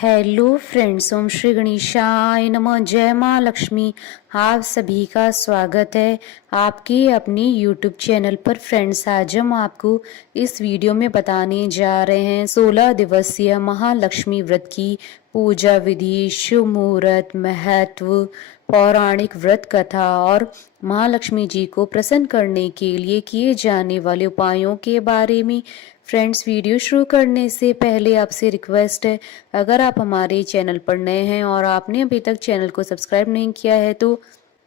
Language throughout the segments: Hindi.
हेलो फ्रेंड्स, ओम श्री गणेशाय नमः। जय माँ लक्ष्मी। आप सभी का स्वागत है आपके अपने यूट्यूब चैनल पर। फ्रेंड्स, आज हम आपको इस वीडियो में बताने जा रहे हैं 16 दिवसीय महालक्ष्मी व्रत की पूजा विधि, शुभ मुहूर्त, महत्व, पौराणिक व्रत कथा और महालक्ष्मी जी को प्रसन्न करने के लिए किए जाने वाले उपायों के बारे में। फ्रेंड्स, वीडियो शुरू करने से पहले आपसे रिक्वेस्ट है, अगर आप हमारे चैनल पर नए हैं और आपने अभी तक चैनल को सब्सक्राइब नहीं किया है तो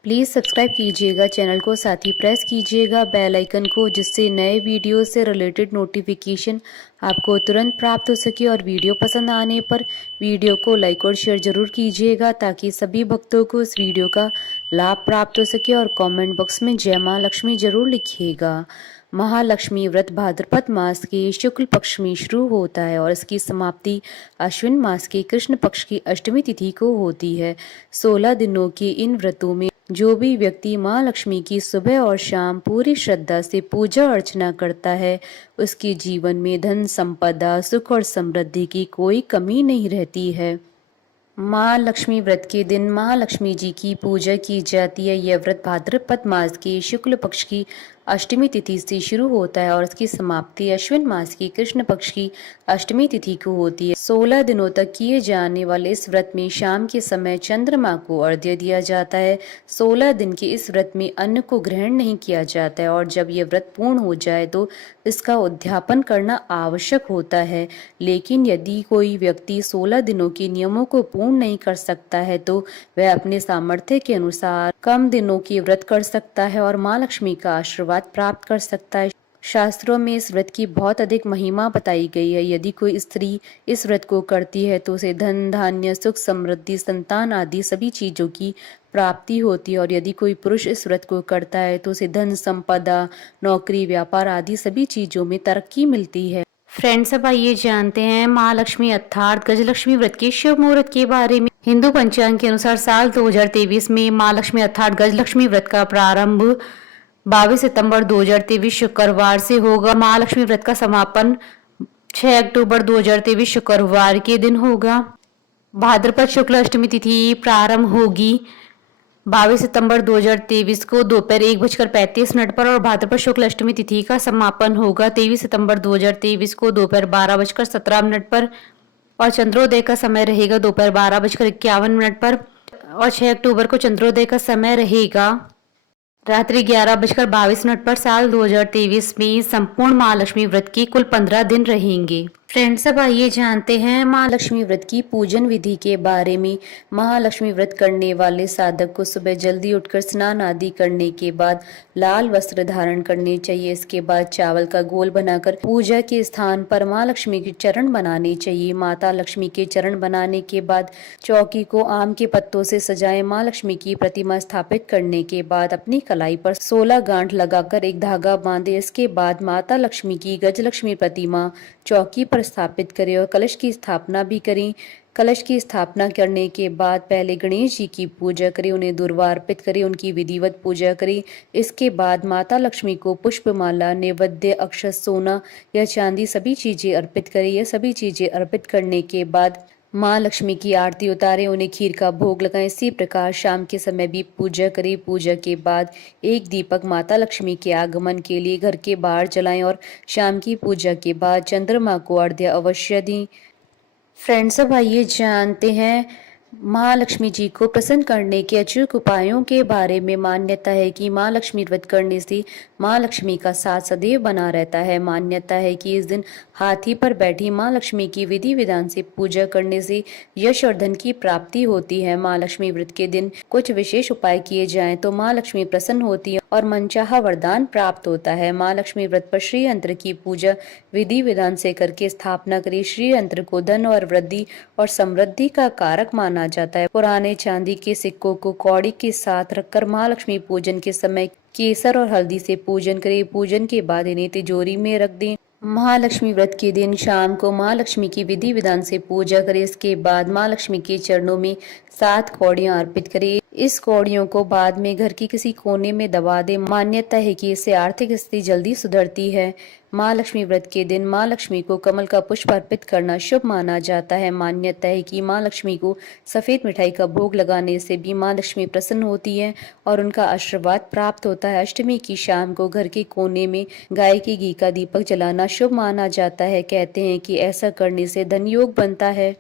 प्लीज़ सब्सक्राइब कीजिएगा चैनल को, साथ ही प्रेस कीजिएगा बेल आइकन को, जिससे नए वीडियो से रिलेटेड नोटिफिकेशन आपको तुरंत प्राप्त हो सके। और वीडियो पसंद आने पर वीडियो को लाइक और शेयर जरूर कीजिएगा ताकि सभी भक्तों को इस वीडियो का लाभ प्राप्त हो सके। और कमेंट बॉक्स में जय माँ लक्ष्मी जरूर लिखिएगा। महालक्ष्मी व्रत भाद्रपद मास के शुक्ल पक्ष में शुरू होता है और इसकी समाप्ति अश्विन मास के कृष्ण पक्ष की अष्टमी तिथि को होती है। 16 दिनों के इन व्रतों में जो भी व्यक्ति माँ लक्ष्मी की सुबह और शाम पूरी श्रद्धा से पूजा अर्चना करता है, उसके जीवन में धन संपदा, सुख और समृद्धि की कोई कमी नहीं रहती है। माँ लक्ष्मी व्रत के दिन महालक्ष्मी जी की पूजा की जाती है। यह व्रत भाद्रपद मास के शुक्ल पक्ष की अष्टमी तिथि से शुरू होता है और इसकी समाप्ति अश्विन मास की कृष्ण पक्ष की अष्टमी तिथि को होती है। 16 दिनों तक किए जाने वाले इस व्रत में शाम के समय चंद्रमा को अर्घ्य दिया जाता है। 16 दिन के इस व्रत में अन्न को ग्रहण नहीं किया जाता है और जब यह व्रत पूर्ण हो जाए तो इसका उद्यापन करना आवश्यक होता है। लेकिन यदि कोई व्यक्ति 16 दिनों के नियमों को पूर्ण नहीं कर सकता है तो वह अपने सामर्थ्य के अनुसार कम दिनों की व्रत कर सकता है और माँ लक्ष्मी का आशीर्वाद प्राप्त कर सकता है। शास्त्रों में इस व्रत की बहुत अधिक महिमा बताई गई है। यदि कोई स्त्री इस व्रत को करती है तो उसे धन धान्य, सुख समृद्धि, संतान आदि सभी चीजों की प्राप्ति होती है। और यदि कोई पुरुष इस व्रत को करता है तो उसे धन संपदा, नौकरी, व्यापार आदि सभी चीजों में तरक्की मिलती है। फ्रेंड्स, अब आइए जानते हैं महालक्ष्मी अर्थात गजलक्ष्मी व्रत के शुभ मुहूर्त के बारे में। हिंदू पंचांग के अनुसार साल 2023 में महालक्ष्मी अर्थात गजलक्ष्मी व्रत का प्रारंभ 22 सितंबर 2023 शुक्रवार से होगा। महालक्ष्मी व्रत का समापन 6 अक्टूबर 2023 शुक्रवार के दिन होगा। भाद्रपद शुक्ल अष्टमी तिथि प्रारंभ होगी 22 सितंबर 2023 को दोपहर 1:35 पर और भाद्रपद शुक्ल अष्टमी तिथि का समापन होगा 23 सितंबर 2023 को दोपहर 12:17 पर और चंद्रोदय का समय रहेगा दोपहर 12:51 पर और 6 अक्टूबर को चंद्रोदय का समय रहेगा रात्रि 11:22 पर। साल 2023 में संपूर्ण महालक्ष्मी व्रत के कुल 15 दिन रहेंगे। फ्रेंड्स, अब आइए जानते हैं महालक्ष्मी व्रत की पूजन विधि के बारे में। महालक्ष्मी व्रत करने वाले साधक को सुबह जल्दी उठकर स्नान आदि करने के बाद लाल वस्त्र धारण करने चाहिए। इसके बाद चावल का गोल बनाकर पूजा के स्थान पर माँ लक्ष्मी के चरण बनाने चाहिए। माता लक्ष्मी के चरण बनाने के बाद चौकी को आम के पत्तों से सजाएं। माँ लक्ष्मी की प्रतिमा स्थापित करने के बाद अपनी कलाई पर 16 गांठ लगाकर एक धागा बांधे। इसके बाद माता लक्ष्मी की गजलक्ष्मी प्रतिमा चौकी पर स्थापित करें और कलश की स्थापना भी करें। कलश की स्थापना करने के बाद पहले गणेश जी की पूजा करें, उन्हें दुर्वा अर्पित करें, उनकी विधिवत पूजा करें। इसके बाद माता लक्ष्मी को पुष्पमाला, नैवेद्य, अक्षत, सोना या चांदी सभी चीजें अर्पित करें। यह सभी चीजें अर्पित करने के बाद माँ लक्ष्मी की आरती उतारें, उन्हें खीर का भोग लगाएं। इसी प्रकार शाम के समय भी पूजा करें। पूजा के बाद एक दीपक माता लक्ष्मी के आगमन के लिए घर के बाहर जलाएं और शाम की पूजा के बाद चंद्रमा को अर्घ्य अवश्य दें। फ्रेंड्स, अब आइए जानते हैं महालक्ष्मी जी को प्रसन्न करने के अचूक उपायों के बारे में। मान्यता है कि माँ लक्ष्मी व्रत करने से माँ लक्ष्मी का साथ सदैव बना रहता है। मान्यता है कि इस दिन हाथी पर बैठी माँ लक्ष्मी की विधि विधान से पूजा करने से यश और धन की प्राप्ति होती है। माँ लक्ष्मी व्रत के दिन कुछ विशेष उपाय किए जाएं तो माँ लक्ष्मी प्रसन्न होती है और मनचाहा वरदान प्राप्त होता है। माँ लक्ष्मी व्रत पर श्री यंत्र की पूजा विधि विधान से करके स्थापना करें। श्री यंत्र को धन और वृद्धि और समृद्धि का कारक माना जाता है। पुराने चांदी के सिक्कों को कौड़ी के साथ रखकर महालक्ष्मी पूजन के समय केसर और हल्दी से पूजन करें। पूजन के बाद इन्हें तिजोरी में रख दें। महालक्ष्मी व्रत के दिन शाम को माँ लक्ष्मी की विधि विधान से पूजा करें। इसके बाद माँ लक्ष्मी के चरणों में 7 कौड़ियाँ अर्पित करें। इस कौड़ियों को बाद में घर की किसी कोने में दबा दे। मान्यता है कि इससे आर्थिक स्थिति जल्दी सुधरती है। माँ लक्ष्मी व्रत के दिन माँ लक्ष्मी को कमल का पुष्प अर्पित करना शुभ माना जाता है। मान्यता है कि माँ लक्ष्मी को सफेद मिठाई का भोग लगाने से भी माँ लक्ष्मी प्रसन्न होती है और उनका आशीर्वाद प्राप्त होता है। अष्टमी की शाम को घर के कोने में गाय के घी का दीपक जलाना शुभ माना जाता है। कहते हैं कि ऐसा करने से धन योग बनता है।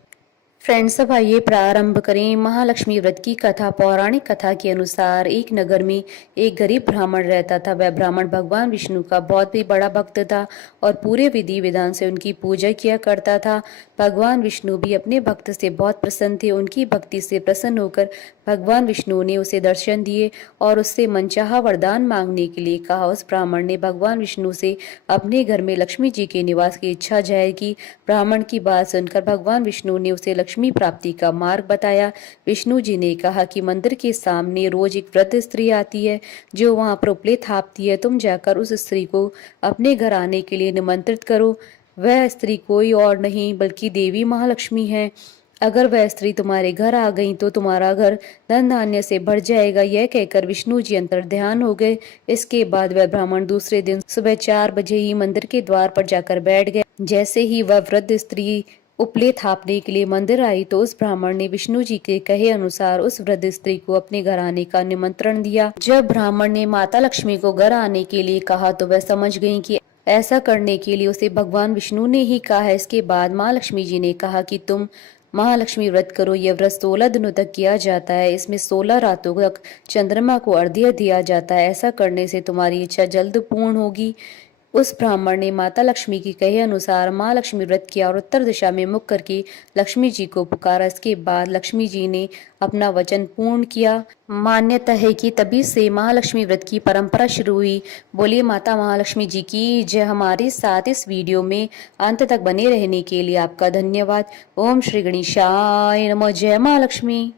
फ्रेंड्स, अब आइए प्रारंभ करें महालक्ष्मी व्रत की कथा। पौराणिक कथा के अनुसार एक नगर में एक गरीब ब्राह्मण रहता था। वह ब्राह्मण भगवान विष्णु का बहुत ही बड़ा भक्त था और पूरे विधि विधान से उनकी पूजा किया करता था। भगवान विष्णु भी अपने भक्त से बहुत प्रसन्न थे। उनकी भक्ति से प्रसन्न होकर भगवान विष्णु ने उसे दर्शन दिए और उससे मनचाहा वरदान मांगने के लिए कहा। उस ब्राह्मण ने भगवान विष्णु से अपने घर में लक्ष्मी जी के निवास की इच्छा जाहिर की। ब्राह्मण की बात सुनकर भगवान विष्णु ने उसे लक्ष्मी प्राप्ति का मार्ग बताया। विष्णु जी ने कहा कि मंदिर के सामने रोज एक वृद्ध स्त्री आती है जो वहां पर उपले थापती है। तुम जाकर उस स्त्री को अपने घर आने के लिए निमंत्रित करो। वह स्त्री कोई और नहीं बल्कि देवी महालक्ष्मी है। अगर वह स्त्री तुम्हारे घर आ गई तो तुम्हारा घर धन धान्य से भर जाएगा। यह कहकर विष्णु जी अंतर्ध्यान हो गए। इसके बाद वह ब्राह्मण दूसरे दिन सुबह 4 बजे ही मंदिर के द्वार पर जाकर बैठ गया। जैसे ही वह वृद्ध स्त्री उपले थापने के लिए मंदिर आई तो उस ब्राह्मण ने विष्णु जी के कहे अनुसार उस वृद्ध स्त्री को अपने घर आने का निमंत्रण दिया। जब ब्राह्मण ने माता लक्ष्मी को घर आने के लिए कहा तो वह समझ गई कि ऐसा करने के लिए उसे भगवान विष्णु ने ही कहा है। इसके बाद माँ लक्ष्मी जी ने कहा कि तुम महालक्ष्मी व्रत करो। यह व्रत 16 दिनों तक किया जाता है। इसमें 16 रातों तक चंद्रमा को अर्घ्य दिया जाता है। ऐसा करने से तुम्हारी इच्छा जल्द पूर्ण होगी। उस ब्राह्मण ने माता लक्ष्मी की कहे अनुसार माँ लक्ष्मी व्रत किया और उत्तर दिशा में मुख करके लक्ष्मी जी को पुकारा। इसके बाद लक्ष्मी जी ने अपना वचन पूर्ण किया। मान्यता है कि तभी से महालक्ष्मी व्रत की परंपरा शुरू हुई। बोलिए माता महालक्ष्मी जी की जय। हमारे साथ इस वीडियो में अंत तक बने रहने के लिए आपका धन्यवाद। ओम श्री गणेशाय नमः। जय महालक्ष्मी।